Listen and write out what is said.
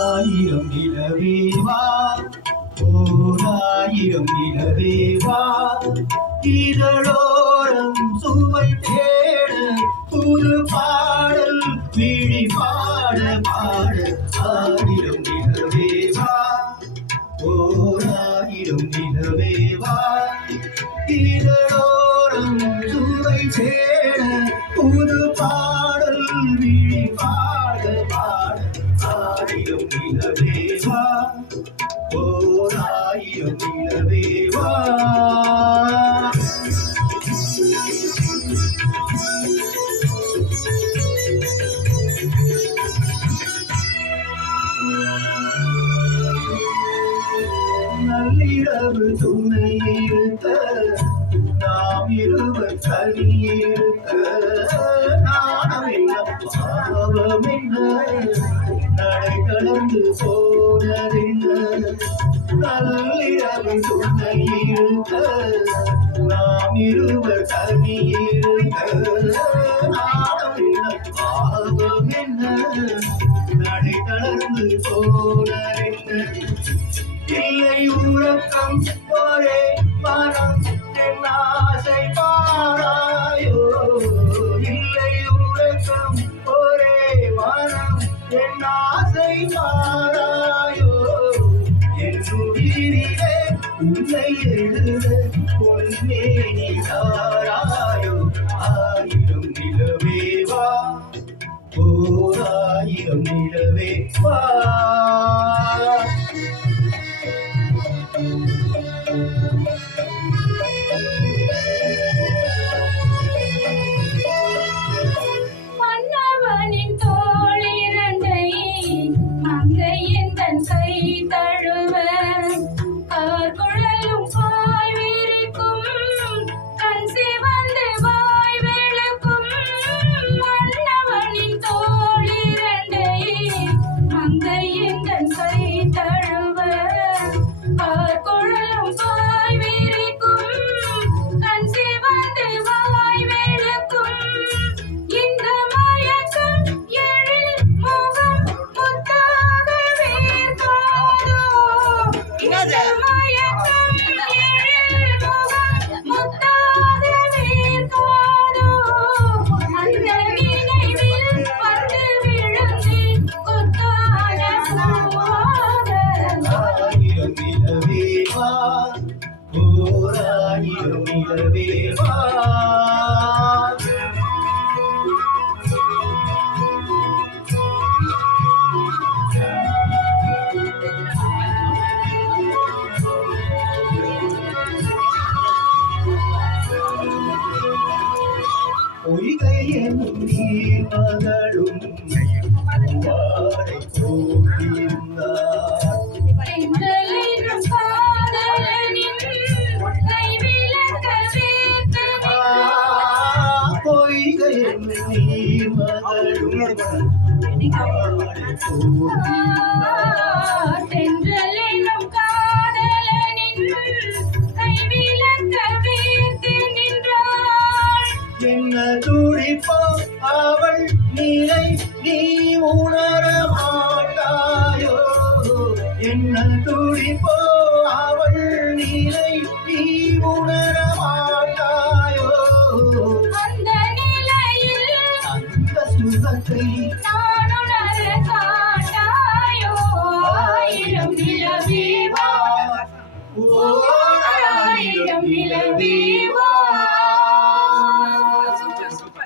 ஆயிரம் நிலவேவா ஓராயிரம் நிலவேவா இதழோரம் சுவை தேட புது பாடல் விழி பாட பாட ஆயிரம் நிலவேவா ஓராயிரம் நிலவேவா இதழோரம் சுவை தேட புது பாடல் விழி பாட பாட ஆயிரம் நிலவேவா ஓராயிரம் நிலவேவா நள்ளிரவு துணையிருக்க நாம் இருவர் தனியிருக்க நாணமென்ன பாவமென்ன நடை கலந்து போனதென்ன நள்ளிரவு துணையிருக்க நாம் இருவர் தனியிருக்க நாணமென்ன பாவமென்ன நடை கலந்து போனதென்ன இல்லை உறக்கம் ஒரே மனம் என் ஆசை பாராயோ இல்லை உறக்கம் ஒரே மனம் என் ஆசை பாராயோ என் உயிரிலே உன்னை எழுத பொன்னே நீ தாராயோ ஆயிரம் நிலவேவா ஓராயிரம் நிலவேவா மன்னவனின் தோளிரண்டை மங்கையின் தன் கை தழுவ கார்குழலும் பாய் விரிக்கும் கண் சிவந்து வாய் விளக்கும் மன்னவனின் தோளிரண்டை மங்கையின் தன் கை தழுவ கார்குழலும் பாய் விரிக்கும் கண் சிவந்து வாய் விளக்கும் இந்த மயக்கம் எழில் முகம் முத்தாக வேர்க்காதோ இந்த மயக்கம் எழில் முகம் முத்தாக வேர்க்காதோ அந்த நினைவில் வந்து விழுந்தேன் கொத்தான பூவாக ஆயிரம் நிலவேவா ஓராயிரம் நிலவேவா பொய்கை என்னும் நீர் மகளும் வாடை போட்டிருந்தார் தென்றலினும் காதலனின் கைவிலக்க வேர்த்து பொய்கை என்னும் நீர் மகளும் வாடை போட்டிருந்தார் தென்றலினும் காதலனின் கைவிலக்க வேர்த்து நின்றாள் என்ன துடிப்போ அவள் நிலை நீ உணர மாட்டாயோ என்ன துடிப்போ அவள் நிலை நீ உணர மாட்டாயோ அந்த நிலையில் அந்த சுகத்தை